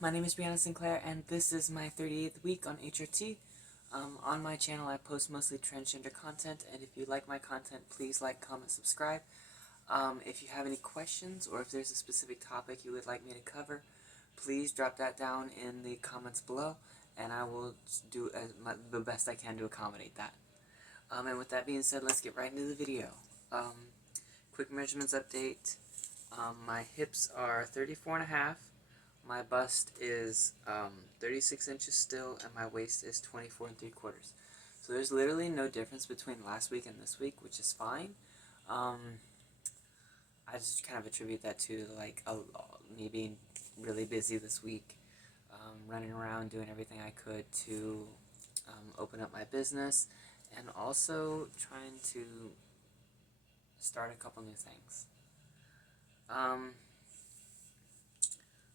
My name is Brianna Sinclair, and this is my 38th week on HRT. On my channel, I post mostly transgender content, and if you like my content, please like, comment, subscribe. If you have any questions, or if there's a specific topic you would like me to cover, please drop that down in the comments below, and I will do the best I can to accommodate that. And with that being said, let's get right into the video. Quick measurements update. My hips are 34.5. My bust is 36 inches still, and my waist is 24 3/4. So there's literally no difference between last week and this week, which is fine. I just kind of attribute that to me being really busy this week, running around doing everything I could to open up my business, and also trying to start a couple new things.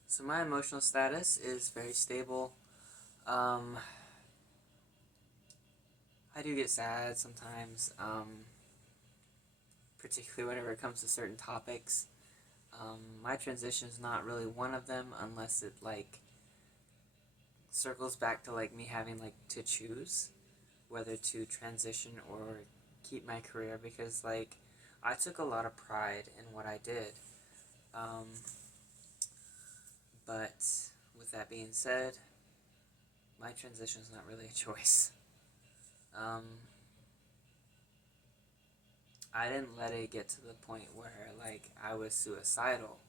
So my emotional status is very stable. I do get sad sometimes, particularly whenever it comes to certain topics. My transition is not really one of them unless it circles back to me having to choose whether to transition or keep my career, because I took a lot of pride in what I did. But with that being said, my transition is not really a choice. I didn't let it get to the point where I was suicidal,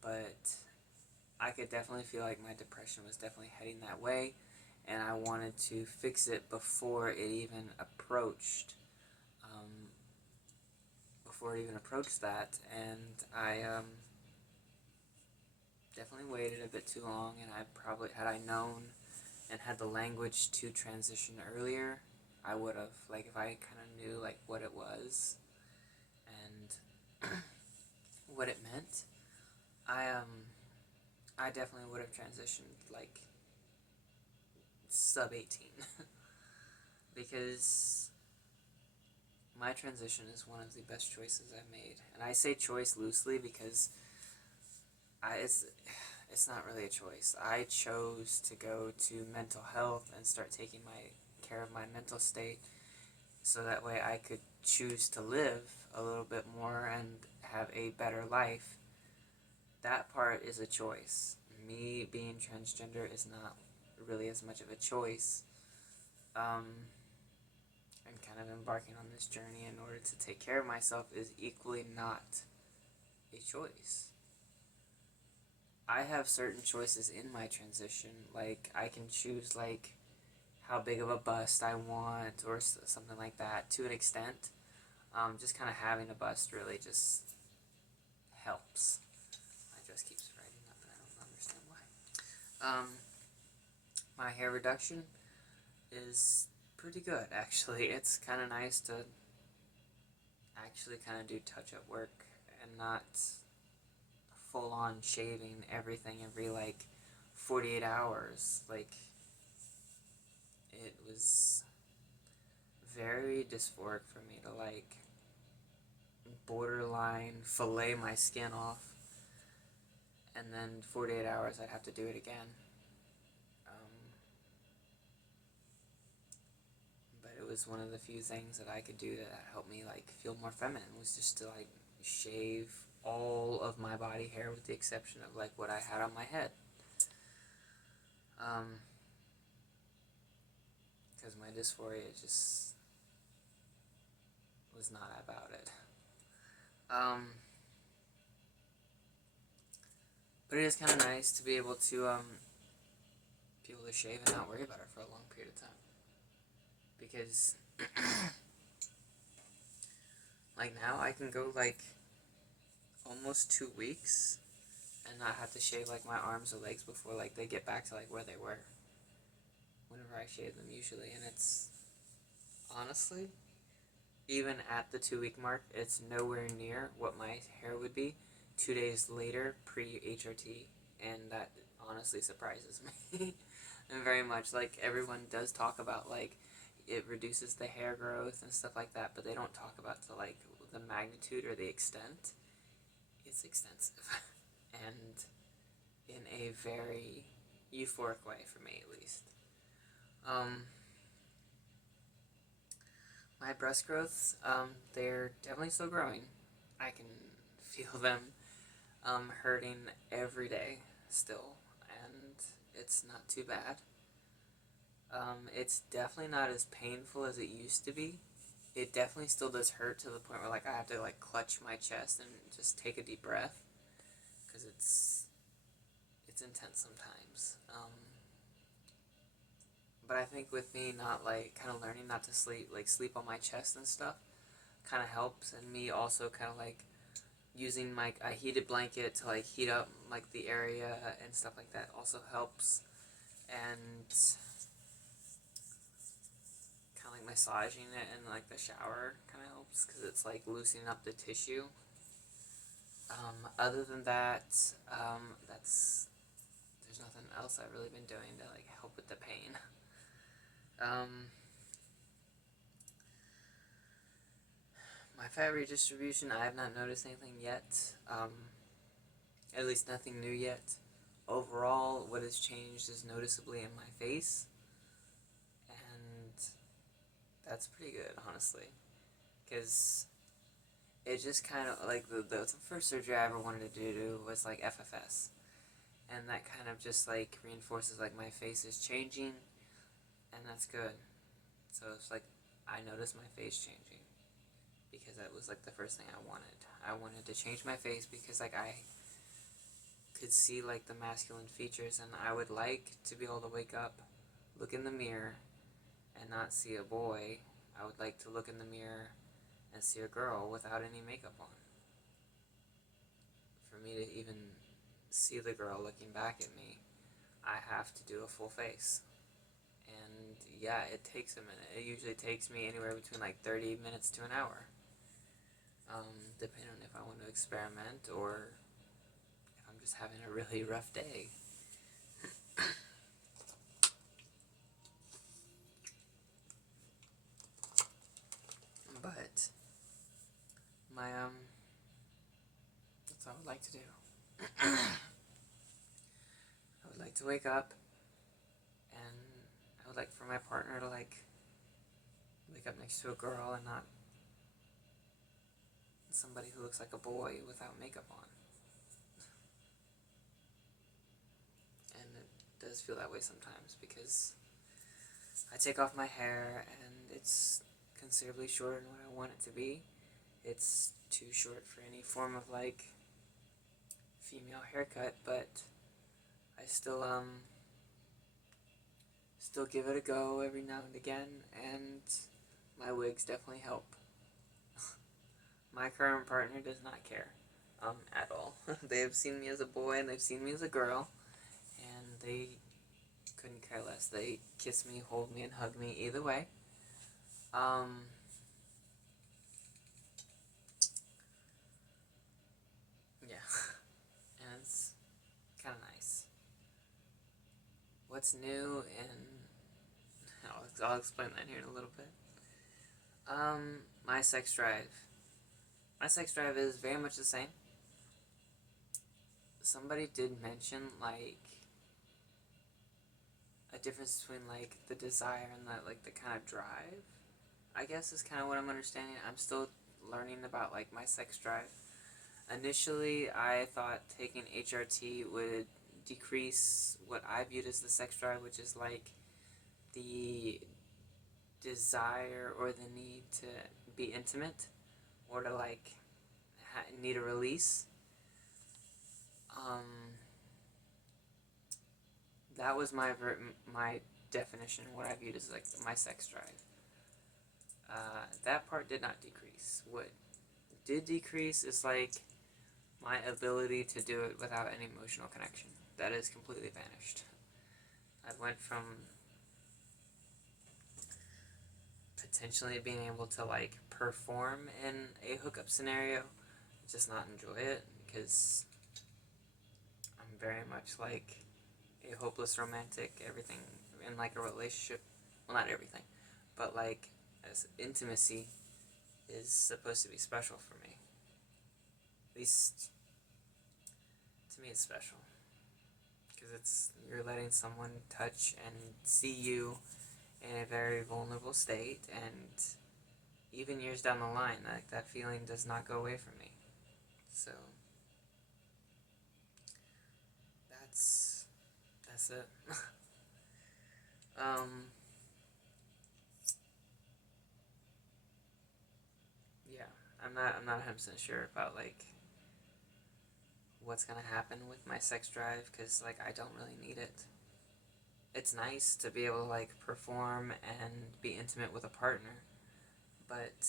but I could definitely feel like my depression was definitely heading that way, and I wanted to fix it before it even approached that, and I definitely waited a bit too long, and I probably, had I known and had the language to transition earlier, I would have, if I kind of knew what it was and what it meant, I definitely would have transitioned sub 18 because my transition is one of the best choices I've made, and I say choice loosely because it's not really a choice. I chose to go to mental health and start taking care of my mental state, so that way I could choose to live a little bit more and have a better life. That part is a choice. Me being transgender is not really as much of a choice. And kind of embarking on this journey in order to take care of myself is equally not a choice. I have certain choices in my transition, I can choose how big of a bust I want or something like that, to an extent. Just kind of having a bust really just helps. My dress keeps writing up and I don't understand why. My hair reduction is pretty good, actually. It's kind of nice to actually kind of do touch-up work and not full-on shaving everything every 48 hours. It was very dysphoric for me to borderline fillet my skin off, and then 48 hours I'd have to do it again. But it was one of the few things that I could do that helped me feel more feminine, was just to shave all of my body hair with the exception of what I had on my head. Because my dysphoria just was not about it. But it is kind of nice to be able to shave and not worry about it for a long period of time. Because now I can go almost 2 weeks and not have to shave my arms or legs before they get back to where they were whenever I shave them usually. And it's honestly, even at the 2-week mark, it's nowhere near what my hair would be 2 days later pre-HRT, and that honestly surprises me. And very much, everyone does talk about it reduces the hair growth and stuff like that, but they don't talk about the magnitude or the extent. It's extensive. And in a very euphoric way, for me at least. My breast growths, they're definitely still growing. I can feel them hurting every day still, and it's not too bad. It's definitely not as painful as it used to be. It definitely still does hurt to the point where like I have to like clutch my chest and just take a deep breath, because it's intense sometimes. But I think with me not like kind of learning not to sleep on my chest and stuff kind of helps, and me also kind of like using my a heated blanket to like heat up like the area and stuff like that also helps, and kind of like massaging it in like the shower kind of helps because it's like loosening up the tissue. Other than that, there's nothing else I've really been doing to like help with the pain. My fat redistribution, I have not noticed anything yet. At least nothing new yet. Overall, what has changed is noticeably in my face, and that's pretty good, honestly, because it just kind of, like, the first surgery I ever wanted to do was, like, FFS, and that kind of just, like, reinforces, like, my face is changing, and that's good. So it's like, I noticed my face changing, because that was, like, the first thing I wanted. I wanted to change my face because, like, I could see, like, the masculine features, and I would like to be able to wake up, look in the mirror, and not see a boy. I would like to look in the mirror and see a girl without any makeup on. For me to even see the girl looking back at me, I have to do a full face. And yeah, it takes a minute. It usually takes me anywhere between like 30 minutes to an hour. Depending on if I want to experiment or if I'm just having a really rough day. But that's what I would like to do. I would like to wake up, and I would like for my partner to like wake up next to a girl and not somebody who looks like a boy without makeup on. And it does feel that way sometimes because I take off my hair and it's considerably shorter than what I want it to be. It's too short for any form of like female haircut, but I still give it a go every now and again, and my wigs definitely help. My current partner does not care at all. They have seen me as a boy and they've seen me as a girl, and they couldn't care less. They kiss me, hold me, and hug me either way. Yeah, and it's kind of nice. What's new, and I'll explain that here in a little bit. My sex drive. My sex drive is very much the same. Somebody did mention, like, a difference between, like, the desire and the, like, the kind of drive, I guess is kind of what I'm understanding. I'm still learning about, like, my sex drive. Initially, I thought taking HRT would decrease what I viewed as the sex drive, which is, like, the desire or the need to be intimate or to, like, need a release. That was my definition of what I viewed as like my sex drive. That part did not decrease. What did decrease is like my ability to do it without any emotional connection. That has completely vanished. I went from potentially being able to like perform in a hookup scenario, just not enjoy it because I'm very much like a hopeless romantic. Everything in like a relationship, well, not everything, but like as intimacy is supposed to be special for me. At least to me, it's special. because you're letting someone touch and see you in a very vulnerable state, and even years down the line, that feeling does not go away from me. So that's it. um, yeah, I'm not 100% sure about like what's gonna happen with my sex drive, because like I don't really need it. It's nice to be able to like perform and be intimate with a partner, but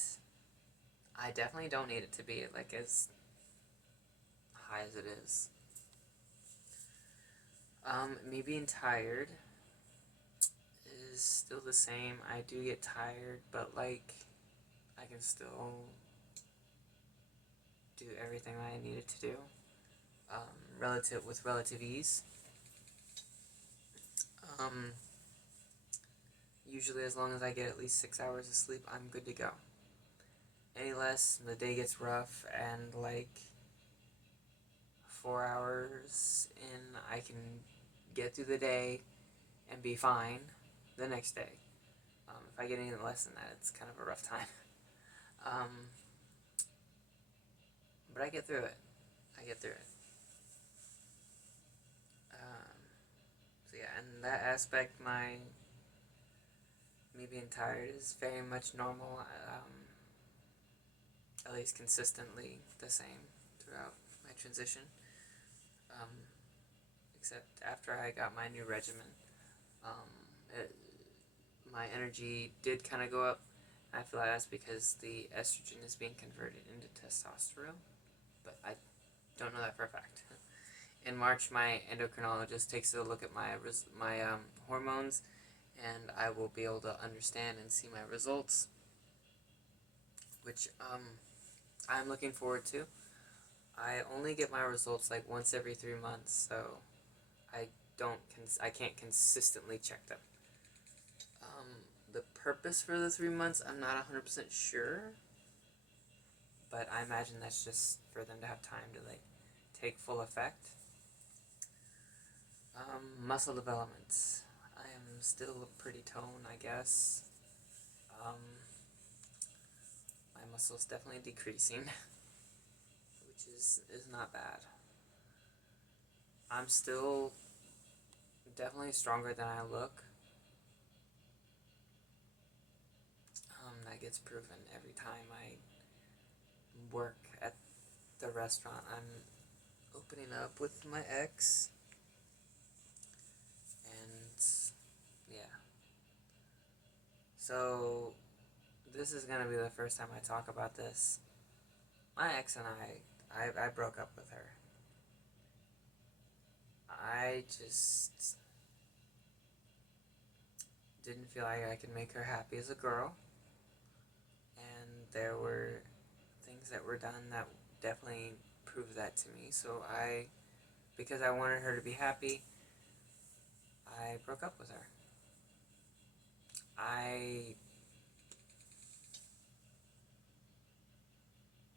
I definitely don't need it to be like as high as it is. Me being tired is still the same. I do get tired, but like I can still do everything I needed to do. Relative ease. Um, Usually, as long as I get at least 6 hours of sleep, I'm good to go. Any less, the day gets rough, and like 4 hours in, I can get through the day and be fine the next day. If I get any less than that, it's kind of a rough time. Um, but I get through it. I get through it. So yeah, and that aspect, me being tired is very much normal. At least consistently the same throughout my transition. Um, Except after I got my new regimen, um, it, my energy did kind of go up. I feel like that's because the estrogen is being converted into testosterone, but I don't know that for a fact. In March, my endocrinologist takes a look at my hormones, and I will be able to understand and see my results, which I'm looking forward to. I only get my results like once every 3 months, so I I can't consistently check them. The purpose for the 3 months, I'm not 100% sure, but I imagine that's just for them to have time to like take full effect. Muscle development. I am still pretty toned, I guess. Um, my muscle's definitely decreasing, which is not bad. I'm still definitely stronger than I look. That gets proven every time I work at the restaurant I'm opening up with my ex, and yeah. So this is gonna be the first time I talk about this. My ex and I broke up with her. I just didn't feel like I could make her happy as a girl, and there were things that were done that definitely proved that to me. So because I wanted her to be happy, I broke up with her. I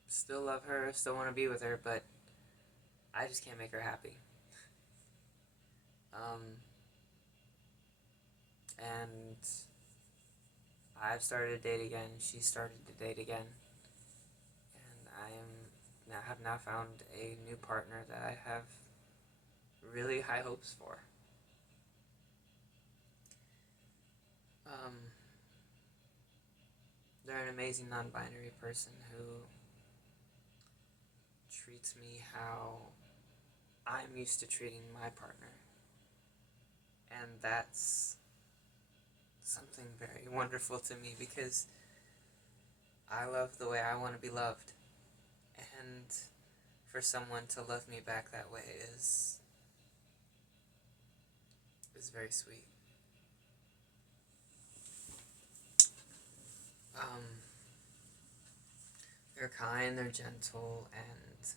still love her, still want to be with her, but I just can't make her happy. And I've started to date again. She started to date again, and have now found a new partner that I have really high hopes for. Um, they're an amazing non-binary person who treats me how I'm used to treating my partner, and that's something very wonderful to me because I love the way I want to be loved, and for someone to love me back that way is very sweet. Um, they're kind, they're gentle, and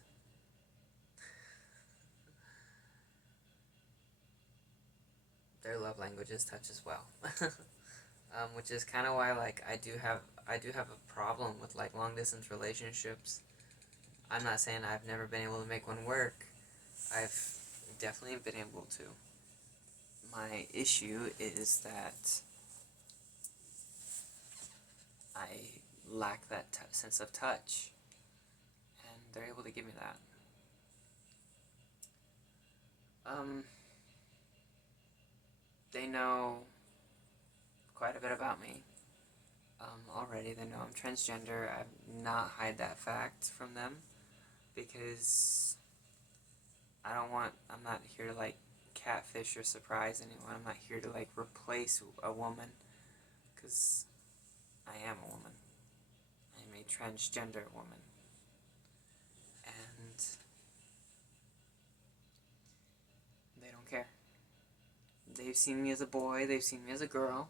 their love language is touch as well. Which is kind of why like I do have a problem with like long distance relationships. I'm not saying I've never been able to make one work. I've definitely been able to. My issue is that I lack that sense of touch, and they're able to give me that. They know quite a bit about me. Already they know I'm transgender. I've not hide that fact from them because I'm not here to like catfish or surprise anyone. I'm not here to like replace a woman, because I am a woman. I'm a transgender woman. And they don't care. They've seen me as a boy, they've seen me as a girl,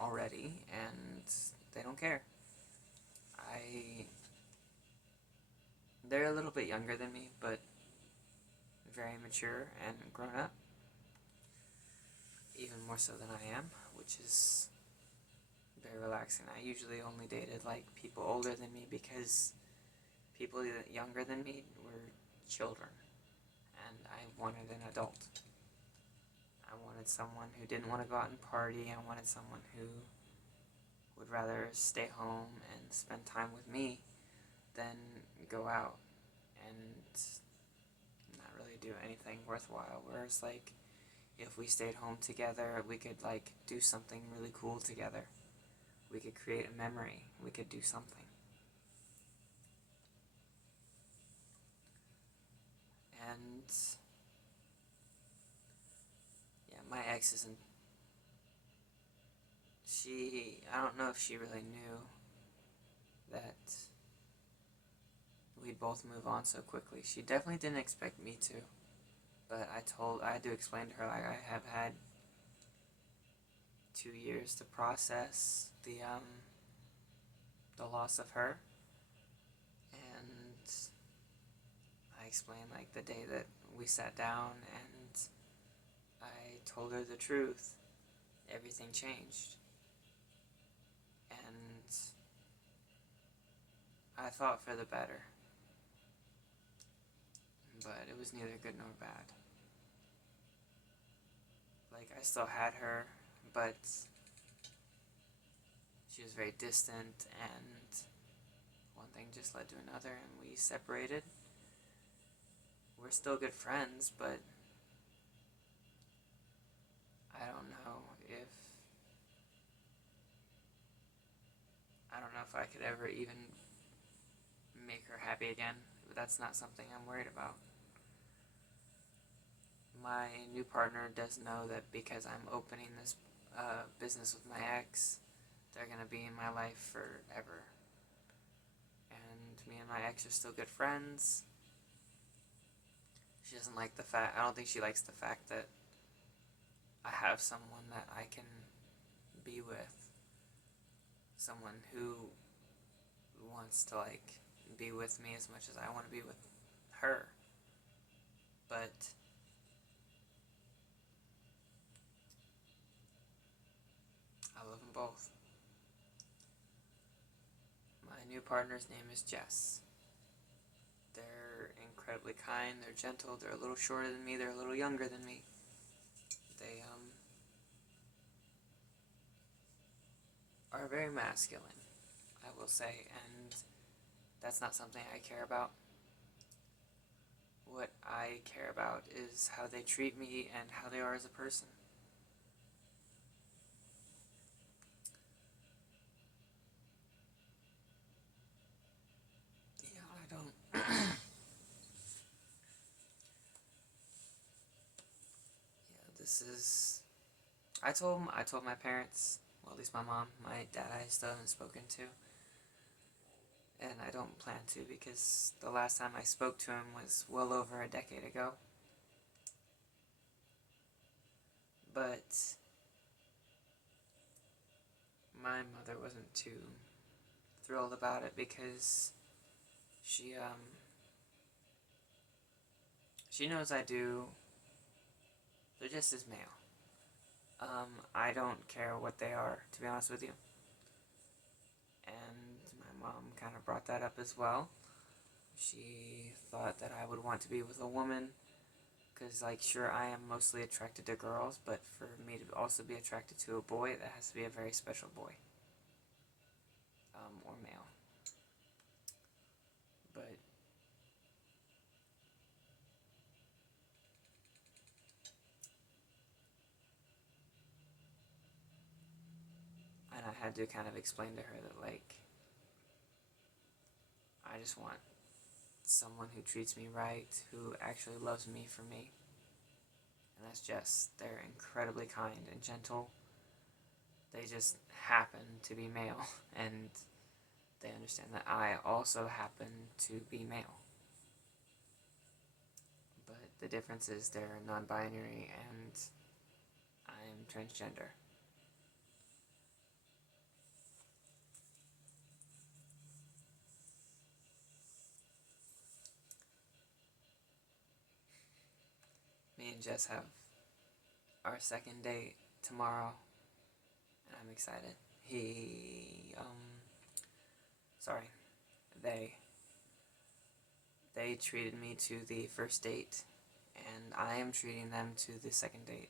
already, and they don't care. They're a little bit younger than me, but very mature and grown up. Even more so than I am, which is very relaxing. I usually only dated like people older than me because people younger than me were children, and I wanted an adult. I wanted someone who didn't want to go out and party. I wanted someone who would rather stay home and spend time with me than go out and not really do anything worthwhile. Whereas like if we stayed home together, we could like do something really cool together. We could create a memory. We could do something. And yeah, my ex isn't. I don't know if she really knew that we'd both move on so quickly. She definitely didn't expect me to. But I had to explain to her, like, I have had 2 years to process the loss of her. And I explained, like, the day that we sat down and I told her the truth. Everything changed. And I thought for the better. But it was neither good nor bad. Like, I still had her, but she was very distant, and one thing just led to another, and we separated. We're still good friends, but I don't know if I could ever even make her happy again. But that's not something I'm worried about. My new partner does know that because I'm opening this business with my ex, they're going to be in my life forever. And me and my ex are still good friends. She doesn't like the fact, I don't think she likes the fact that I have someone that I can be with. Someone who wants to like be with me as much as I want to be with her. But I love them both. My new partner's name is Jess. They're incredibly kind, they're gentle, they're a little shorter than me, they're a little younger than me. They are very masculine, I will say, and that's not something I care about. What I care about is how they treat me and how they are as a person. Yeah, I don't. Yeah, this is. I told my parents, well, at least my mom, my dad, I still haven't spoken to, and I don't plan to because the last time I spoke to him was well over a decade ago. But my mother wasn't too thrilled about it because she knows I do. They're just as male. I don't care what they are, to be honest with you. And my mom kind of brought that up as well. She thought that I would want to be with a woman Because, like, sure, I am mostly attracted to girls, but for me to also be attracted to a boy, that has to be a very special boy. Or male. But and I had to kind of explain to her that, like, I just want someone who treats me right, who actually loves me for me. And that's Jess. They're incredibly kind and gentle. They just happen to be male, and they understand that I also happen to be male. But the difference is they're non-binary and I'm transgender. Me and Jess have our second date tomorrow, and I'm excited. Sorry, they treated me to the first date, and I am treating them to the second date.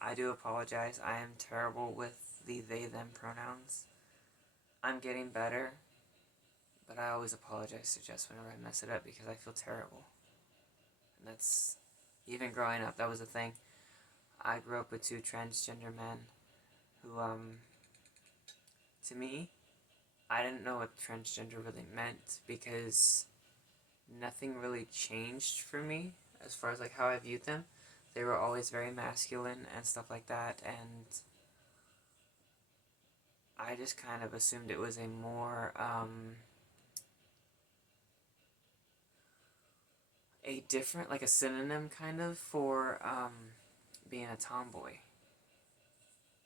I do apologize. I am terrible with the they them pronouns. I'm getting better, but I always apologize to Jess whenever I mess it up because I feel terrible. And that's, even growing up, that was a thing. I grew up with two transgender men who, to me, I didn't know what transgender really meant because nothing really changed for me as far as like how I viewed them. They were always very masculine and stuff like that, and I just kind of assumed it was a more, a different, like a synonym kind of for, being a tomboy.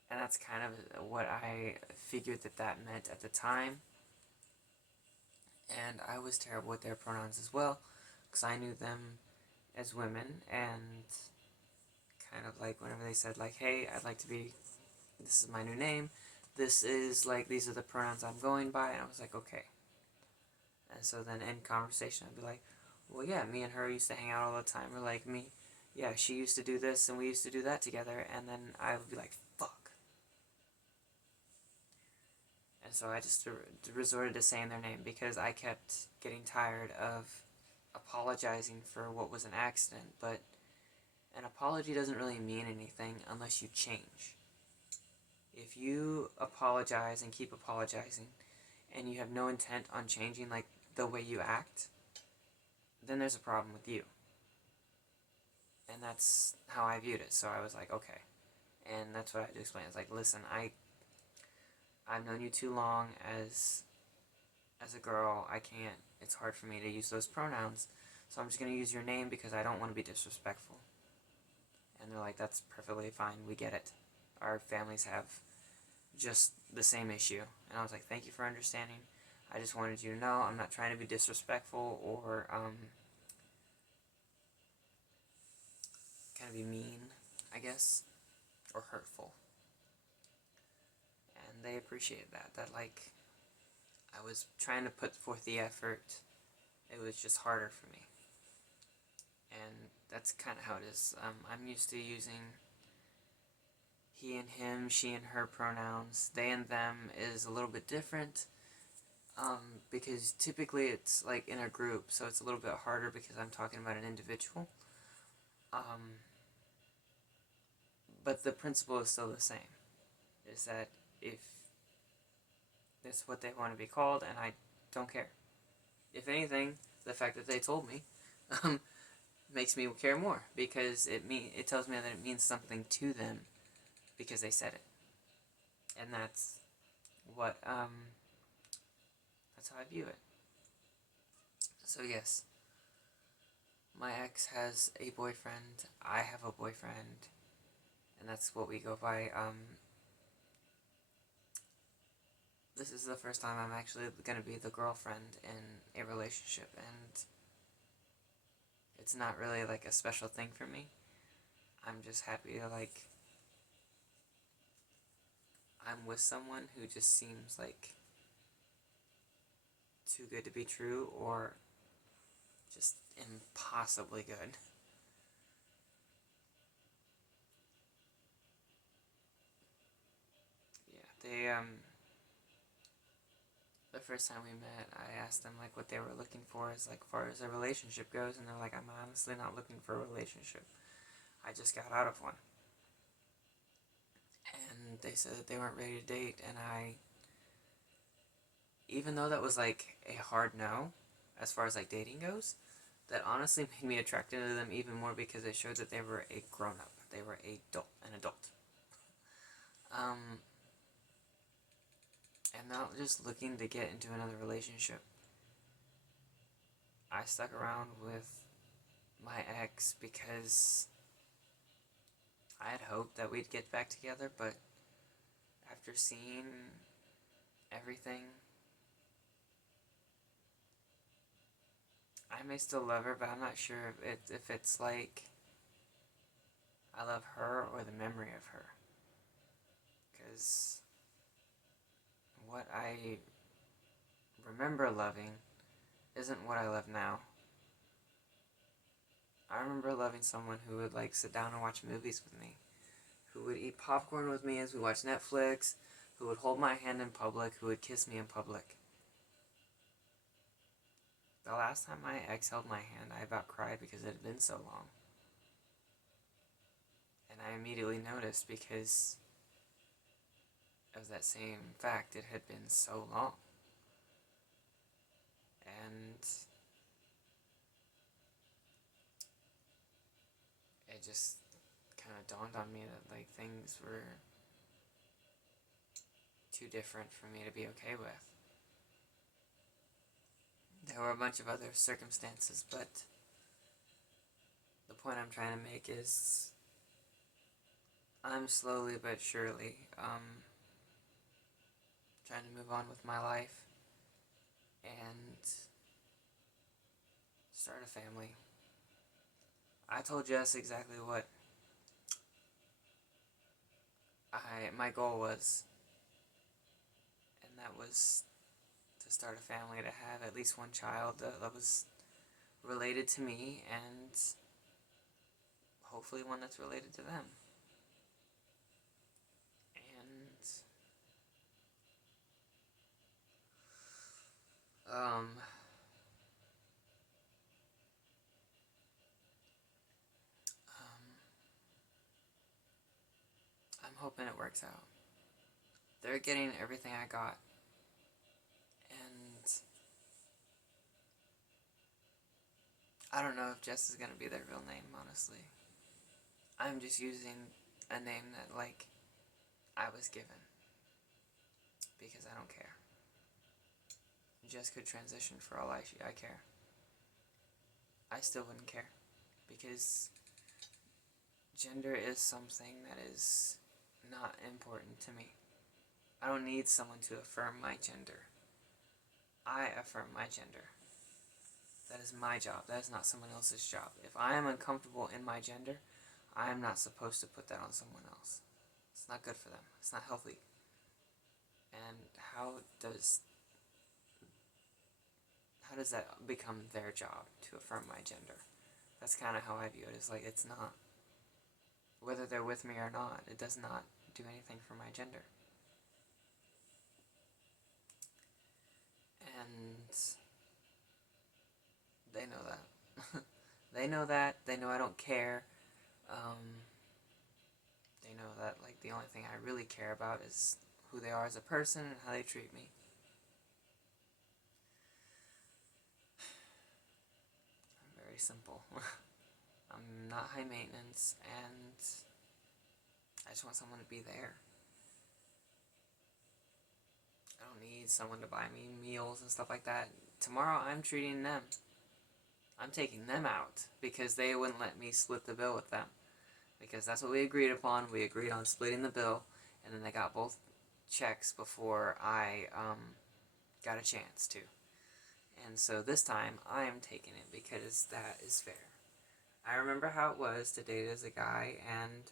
And that's kind of what I figured that meant at the time. And I was terrible with their pronouns as well, because I knew them as women, and kind of like whenever they said like, hey, I'd like to be, this is my new name, this is like, these are the pronouns I'm going by, and I was like, okay. And so then in conversation I'd be like, well, yeah, me and her used to hang out all the time, or like me, yeah, she used to do this and we used to do that together, and then I would be like, fuck. And so I just resorted to saying their name because I kept getting tired of apologizing for what was an accident, but an apology doesn't really mean anything unless you change. If you apologize and keep apologizing and you have no intent on changing like the way you act, then there's a problem with you. And that's how I viewed it. So I was like, okay. And that's what I had to explain. It's like, listen, I've known you too long as a girl. I can't, it's hard for me to use those pronouns. So I'm just going to use your name because I don't want to be disrespectful. And they're like, that's perfectly fine. We get it. Our families have just the same issue. And I was like, thank you for understanding. I just wanted you to know I'm not trying to be disrespectful or kind of be mean, I guess, or hurtful. And they appreciated that. That, like, I was trying to put forth the effort. It was just harder for me. And that's kind of how it is. I'm used to using he and him, she and her pronouns. They and them is a little bit different. Because typically it's like in a group, so it's a little bit harder because I'm talking about an individual. But the principle is still the same. Is that if that's what they want to be called, and I don't care. If anything, the fact that they told me makes me care more because it tells me that it means something to them because they said it, and that's what that's how I view it. So yes, my ex has a boyfriend. I have a boyfriend, and that's what we go by. This is the first time I'm actually going to be the girlfriend in a relationship, and it's not really like a special thing for me. I'm just happy to like, I'm with someone who just seems like too good to be true or just impossibly good. they the first time we met, I asked them like what they were looking for as far as a relationship goes, and they're like, I'm honestly not looking for a relationship. I just got out of one. And they said that they weren't ready to date, and even though that was like a hard no, as far as like dating goes, that honestly made me attracted to them even more because it showed that they were a grown up. They were an adult. And not just looking to get into another relationship. I stuck around with my ex because I had hoped that we'd get back together, but after seeing everything, I may still love her, but I'm not sure if it's like I love her or the memory of her. Because what I remember loving isn't what I love now. I remember loving someone who would like sit down and watch movies with me, who would eat popcorn with me as we watched Netflix, who would hold my hand in public, who would kiss me in public. The last time my ex held my hand, I about cried because it had been so long. And I immediately noticed because of that same fact, it had been so long. And it just kind of dawned on me that like things were too different for me to be okay with. There were a bunch of other circumstances, but the point I'm trying to make is I'm slowly but surely trying to move on with my life and start a family. I told Jess exactly what my goal was, and that was to start a family, to have at least one child that was related to me, and hopefully one that's related to them. And I'm hoping it works out. They're getting everything I got, and I don't know if Jess is gonna be their real name, honestly. I'm just using a name that, like, I was given, because I don't care. Jess could transition for all I care. I still wouldn't care, because gender is something that is not important to me. I don't need someone to affirm my gender. I affirm my gender. That is my job. That is not someone else's job. If I am uncomfortable in my gender, I am not supposed to put that on someone else. It's not good for them. It's not healthy. And how does that become their job to affirm my gender? That's kind of how I view it. It's like, it's not. Whether they're with me or not, it does not do anything for my gender. And they know that. They know that. They know I don't care. They know that, like, the only thing I really care about is who they are as a person and how they treat me. I'm very simple. I'm not high maintenance, and I just want someone to be there. I don't need someone to buy me meals and stuff like that. Tomorrow I'm treating them. I'm taking them out because they wouldn't let me split the bill with them. Because that's what we agreed upon. We agreed on splitting the bill, and then they got both checks before I got a chance to. And so this time I am taking it because that is fair. I remember how it was to date as a guy, and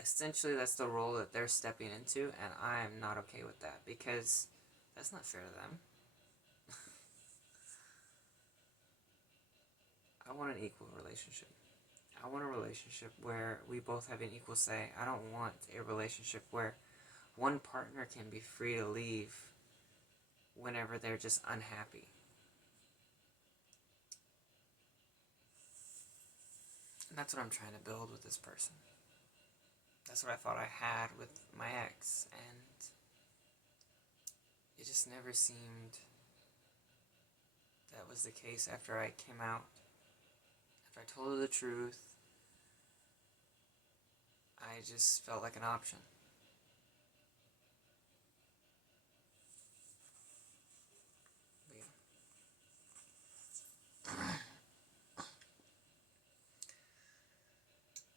essentially that's the role that they're stepping into, and I am not okay with that because that's not fair to them. I want an equal relationship. I want a relationship where we both have an equal say. I don't want a relationship where one partner can be free to leave whenever they're just unhappy. And that's what I'm trying to build with this person. That's what I thought I had with my ex, and it just never seemed that was the case after I came out. After I told her the truth, I just felt like an option.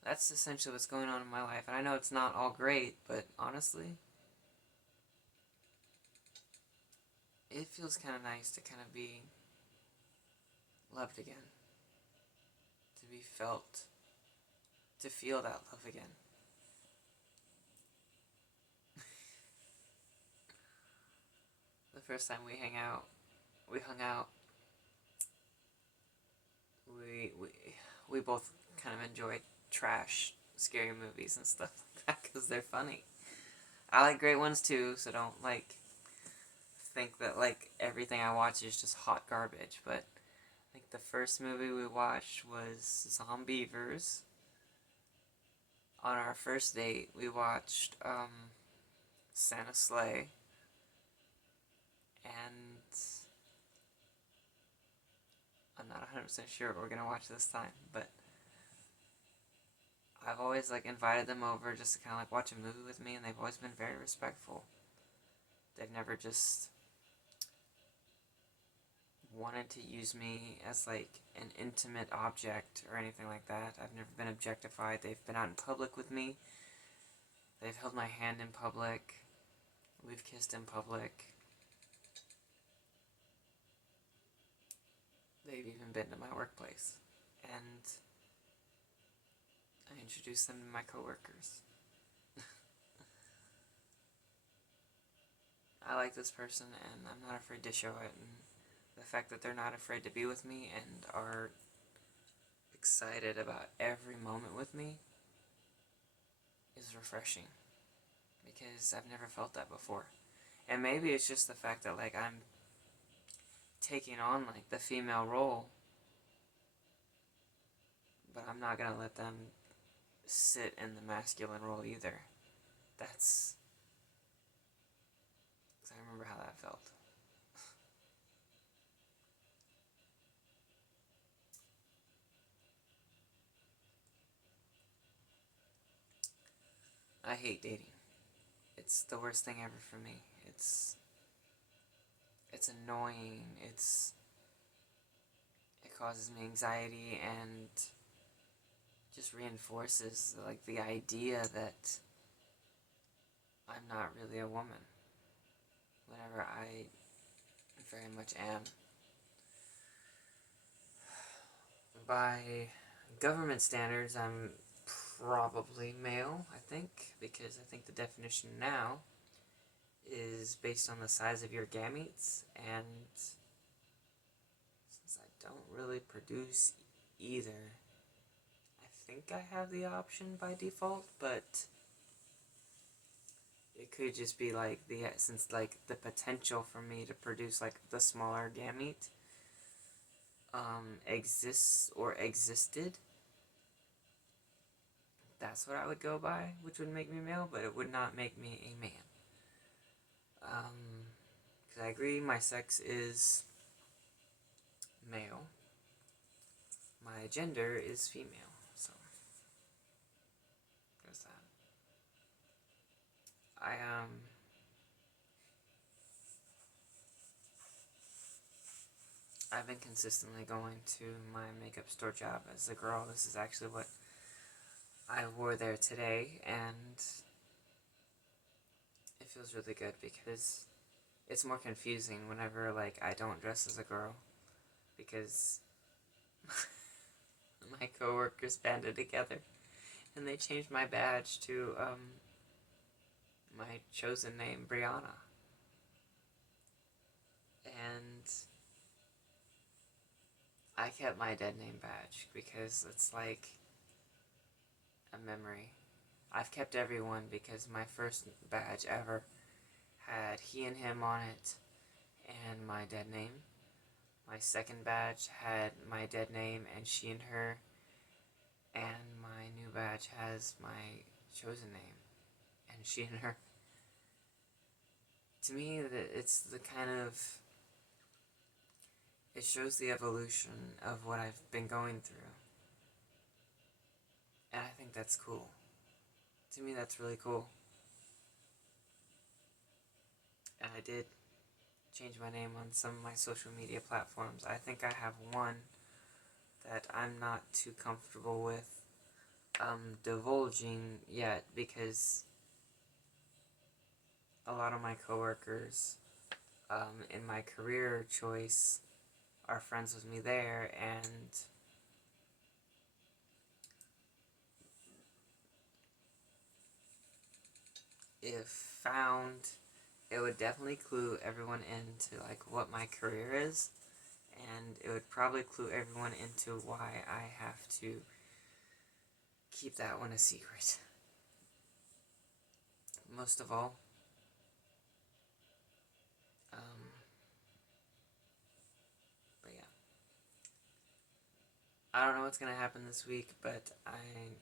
That's essentially what's going on in my life. And I know it's not all great, but honestly, it feels kind of nice to kind of be loved again. To be felt. To feel that love again. The first time we hung out, we both kind of enjoyed trash, scary movies and stuff like that because they're funny. I like great ones too, so don't think that everything I watch is just hot garbage. But I think the first movie we watched was Zombievers. On our first date, we watched Santa Sleigh, and I'm not 100% sure what we're gonna watch this time, but I've always invited them over just to kind of watch a movie with me, and they've always been very respectful. They've never just wanted to use me as an intimate object or anything like that. I've never been objectified. They've been out in public with me. They've held my hand in public. We've kissed in public. They've even been to my workplace. And I introduced them to my coworkers. I like this person, and I'm not afraid to show it. And the fact that they're not afraid to be with me and are excited about every moment with me is refreshing, because I've never felt that before. And maybe it's just the fact that I'm taking on the female role, but I'm not gonna let them sit in the masculine role either. That's because I remember how that felt. I hate dating. It's the worst thing ever for me. It's annoying. It causes me anxiety and just reinforces the idea that I'm not really a woman, whenever I very much am. By government standards, I'm probably male, I think, because I think the definition now is based on the size of your gametes, and since I don't really produce either, I think I have the option by default, but it could just be since the potential for me to produce the smaller gamete exists or existed, that's what I would go by, which would make me male, but it would not make me a man. Because I agree, my sex is male. My gender is female, so there's that. I've been consistently going to my makeup store job as a girl. This is actually what I wore there today, and it feels really good because it's more confusing whenever I don't dress as a girl, because my coworkers banded together and they changed my badge to my chosen name, Brianna. And I kept my dead name badge because it's a memory. I've kept everyone because my first badge ever had he and him on it and my dead name. My second badge had my dead name and she and her, and my new badge has my chosen name and she and her. To me, it's the kind of, it shows the evolution of what I've been going through, and I think that's cool. To me, that's really cool. And I did change my name on some of my social media platforms. I think I have one that I'm not too comfortable with divulging yet, because a lot of my coworkers in my career choice are friends with me there, and if found, it would definitely clue everyone into like what my career is, and it would probably clue everyone into why I have to keep that one a secret. Most of all, but yeah, I don't know what's gonna happen this week, but I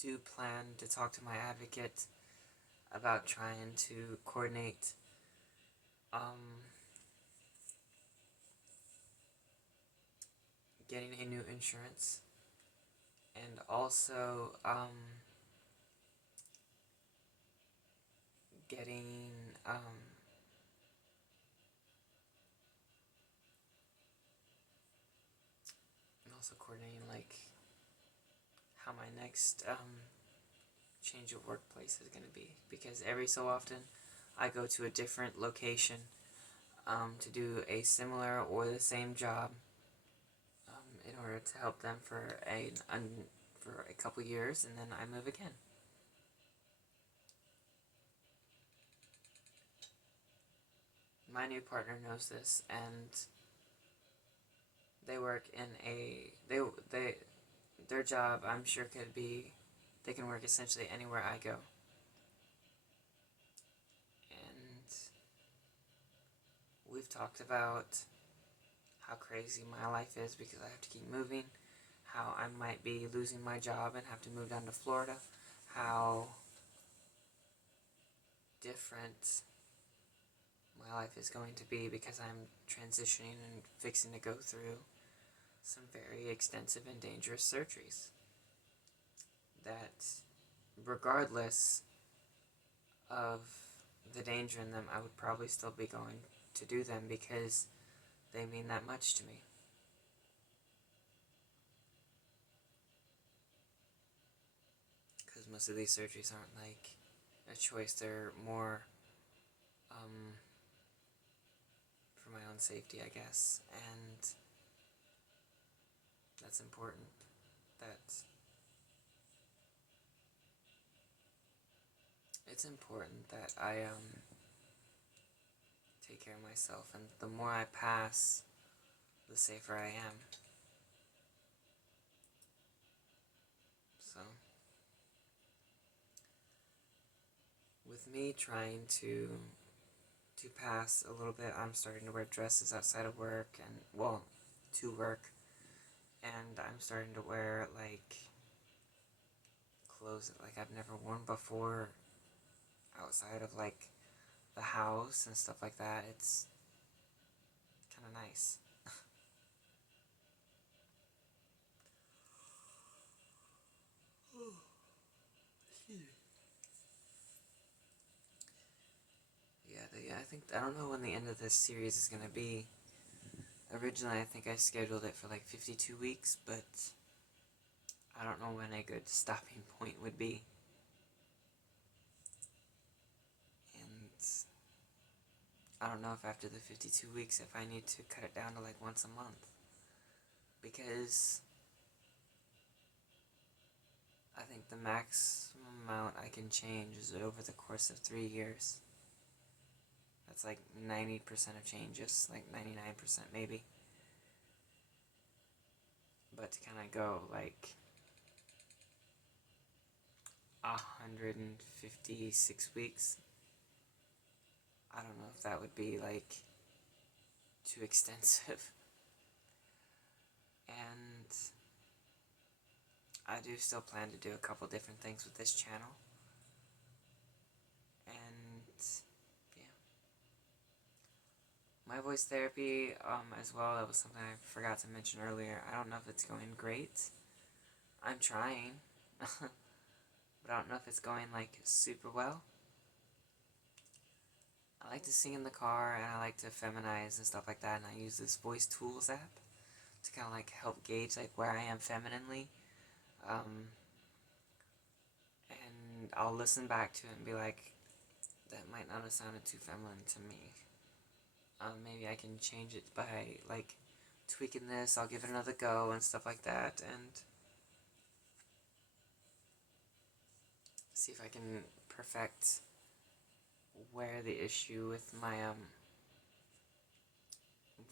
do plan to talk to my advocate about trying to coordinate getting a new insurance, and also getting and also coordinating like how my next change of workplace is going to be, because every so often I go to a different location to do a similar or the same job in order to help them for a couple years, and then I move again. My new partner knows this, and they work in their job, I'm sure, could be, they can work essentially anywhere I go. And we've talked about how crazy my life is because I have to keep moving, how I might be losing my job and have to move down to Florida, how different my life is going to be because I'm transitioning and fixing to go through some very extensive and dangerous surgeries that, regardless of the danger in them, I would probably still be going to do them because they mean that much to me. Because most of these surgeries aren't like a choice, they're more for my own safety, I guess, and that's important. That it's important that I take care of myself, and the more I pass, the safer I am. So, with me trying to pass a little bit, I'm starting to wear dresses outside of work, and, well, to work, and I'm starting to wear, like, clothes that, like, I've never worn before outside of, like, the house and stuff like that. It's kind of nice. Yeah, I don't know when the end of this series is gonna be. Originally, I think I scheduled it for like 52 weeks, but I don't know when a good stopping point would be. And I don't know if after the 52 weeks, if I need to cut it down to like once a month. Because I think the maximum amount I can change is over the course of 3 years. That's like 90% of changes, like 99% maybe. But to kind of go like 156 weeks. I don't know if that would be like too extensive. And I do still plan to do a couple different things with this channel. And yeah. My voice therapy as well, that was something I forgot to mention earlier. I don't know if it's going great. I'm trying. But I don't know if it's going like super well. I like to sing in the car and I like to feminize and stuff like that, and I use this voice tools app to kind of like help gauge like where I am femininely. And I'll listen back to it and be like, that might not have sounded too feminine to me. Maybe I can change it by like tweaking this. I'll give it another go and stuff like that, and see if I can perfect where the issue with my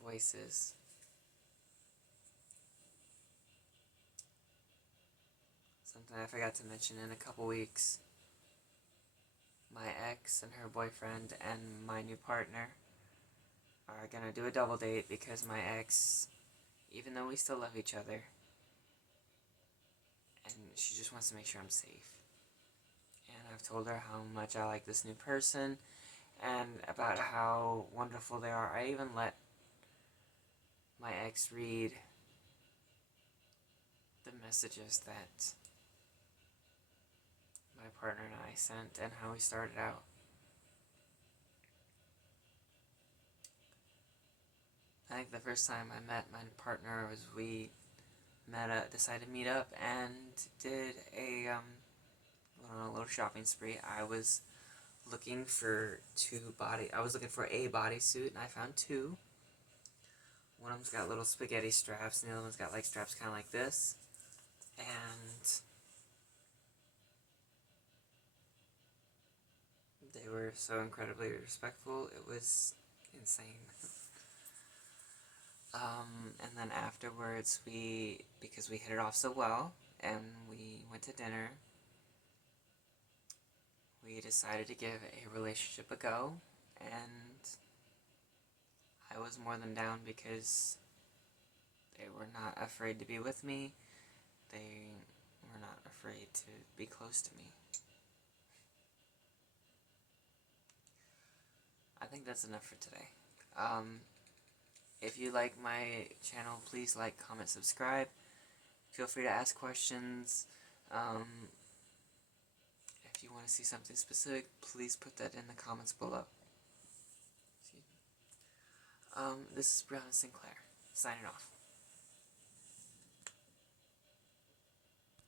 voice is. Something I forgot to mention, in a couple weeks, my ex and her boyfriend and my new partner are gonna do a double date because my ex, even though we still love each other, and she just wants to make sure I'm safe. And I've told her how much I like this new person and about how wonderful they are. I even let my ex read the messages that my partner and I sent and how we started out. I think the first time I met my partner was we decided to meet up and did a little shopping spree. I was looking for a bodysuit, and I found two. One of them's got little spaghetti straps, and the other one's got like straps kind of like this. And they were so incredibly respectful, it was insane. And then afterwards, because we hit it off so well, and we went to dinner, we decided to give a relationship a go, and I was more than down because they were not afraid to be with me. They were not afraid to be close to me. I think that's enough for today. If you like my channel, please like, comment, subscribe. Feel free to ask questions. If you want to see something specific, please put that in the comments below. This is Brianna Sinclair, signing off.